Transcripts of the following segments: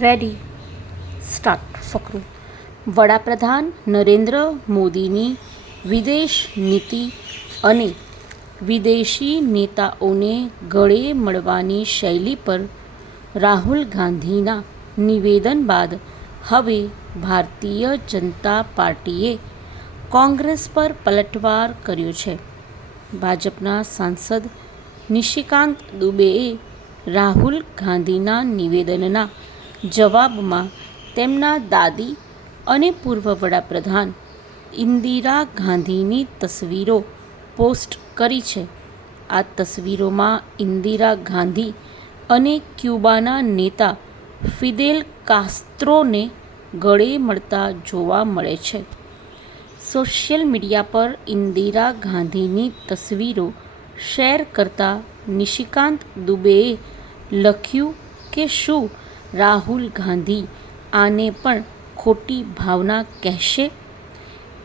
Ready start. ફકરું. વડાપ્રધાન નરેન્દ્ર મોદીની વિદેશ નીતિ અને વિદેશી નેતાઓને ગળે મળવાની શૈલી પર રાહુલ ગાંધીના નિવેદન બાદ હવે ભારતીય જનતા પાર્ટીએ કોંગ્રેસ પર પલટવાર કર્યો છે. ભાજપના સાંસદ નિશિકાંત દુબેએ રાહુલ ગાંધીના નિવેદનના જવાબમાં તેમના દાદી અને પૂર્વ વડાપ્રધાન ઇન્દિરા ગાંધીની તસવીરો પોસ્ટ કરી છે. આ તસવીરોમાં ઇન્દિરા ગાંધી અને ક્યુબાના નેતા ફિદેલ કાસ્ત્રોને ગળે મળતા જોવા મળે છે. સોશિયલ મીડિયા પર ઇન્દિરા ગાંધીની તસવીરો શેર કરતા નિશિકાંત દુબેએ લખ્યું કે શું રાહુલ ગાંધી આને પણ ખોટી ભાવના કહેશે?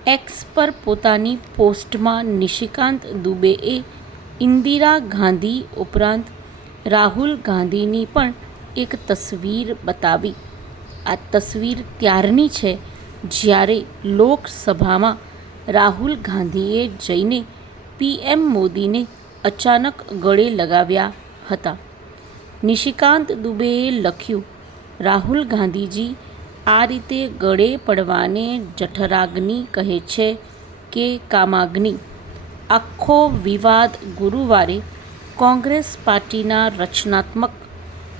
એક્સ પર પોતાની પોસ્ટમાં નિશિકાંત દુબેએ ઇન્દિરા ગાંધી ઉપરાંત રાહુલ ગાંધીની પણ એક તસવીર બતાવી. આ તસવીર ત્યારની છે જ્યારે લોકસભામાં રાહુલ ગાંધીએ જઈને પીએમ મોદીને અચાનક ગળે લગાવ્યા હતા. નિશિકાંત દુબેએ લખ્યું, રાહુલ ગાંધીજી આ રીતે ગળે પડવાને જઠરાગ્નિ કહે છે કે કામાગ્નિ? આખો વિવાદ ગુરુવારે કોંગ્રેસ પાર્ટીના રચનાત્મક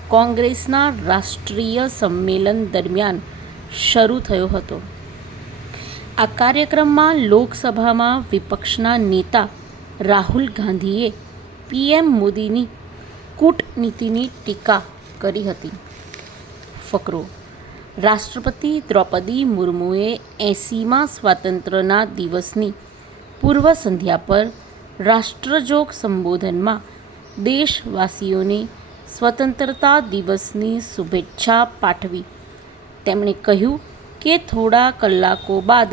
કોંગ્રેસના રાષ્ટ્રીય સંમેલન દરમિયાન શરૂ થયો હતો. આ કાર્યક્રમમાં લોકસભામાં વિપક્ષના નેતા રાહુલ ગાંધીએ પીએમ મોદીની કૂટનીતિની ટીકા કરી હતી. ફકરો. રાષ્ટ્રપતિ દ્રૌપદી મુર્મુએ 80મા સ્વાતંત્ર્યના દિવસની પૂર્વ સંધ્યા પર રાષ્ટ્રજોગ સંબોધનમાં દેશવાસીઓને સ્વતંત્રતા દિવસની શુભેચ્છા પાઠવી. તેમણે કહ્યું કે થોડા કલાકો બાદ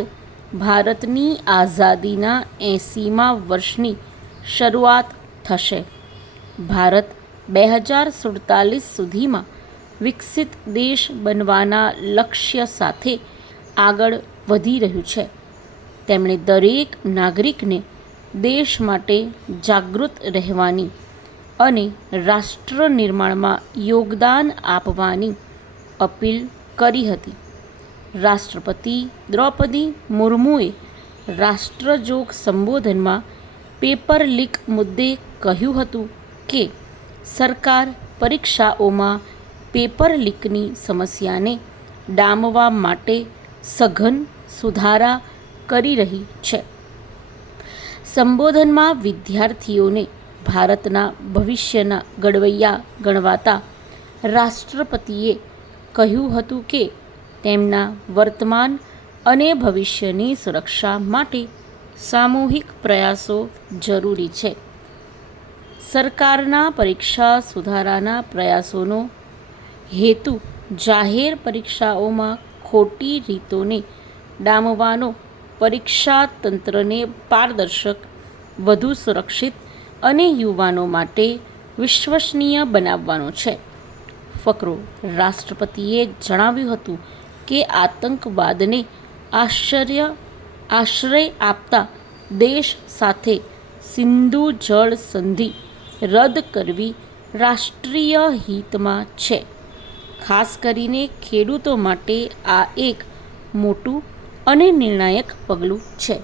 ભારતની આઝાદીના 80મા વર્ષની શરૂઆત થશે. ભારત 2047 સુધીમાં વિકસિત દેશ બનવાના લક્ષ્ય સાથે આગળ વધી રહ્યું છે. તેમણે દરેક નાગરિકને દેશ માટે જાગૃત રહેવાની અને રાષ્ટ્ર નિર્માણમાં યોગદાન આપવાની અપીલ કરી હતી. રાષ્ટ્રપતિ દ્રૌપદી મુર્મુએ રાષ્ટ્રજોગ સંબોધનમાં પેપર લીક મુદ્દે કહ્યું હતું કે સરકાર પરીક્ષાઓમાં પેપર લીકની સમસ્યાને ડામવા માટે સઘન સુધારા કરી રહી છે. સંબોધનમાં વિદ્યાર્થીઓને ભારતના ભવિષ્યના ઘડવૈયા ગણવાતા રાષ્ટ્રપતિએ કહ્યું હતું કે તેમના વર્તમાન અને ભવિષ્યની સુરક્ષા માટે સામૂહિક પ્રયાસો જરૂરી છે. સરકારના પરીક્ષા સુધારાના પ્રયાસોનો હેતુ જાહેર પરીક્ષાઓમાં ખોટી રીતોને ડામવાનો, પરીક્ષા તંત્રને પારદર્શક, વધુ સુરક્ષિત અને યુવાનો માટે વિશ્વસનીય બનાવવાનો છે. ફકરો. રાષ્ટ્રપતિએ જણાવ્યું હતું કે આતંકવાદને આશ્રય આપતા દેશ સાથે સિંધુ જળ સંધિ રદ કરવી રાષ્ટ્રીય હિતમાં છે. ખાસ કરીને ખેડૂતો માટે આ એક મોટું અને નિર્ણાયક પગલું છે.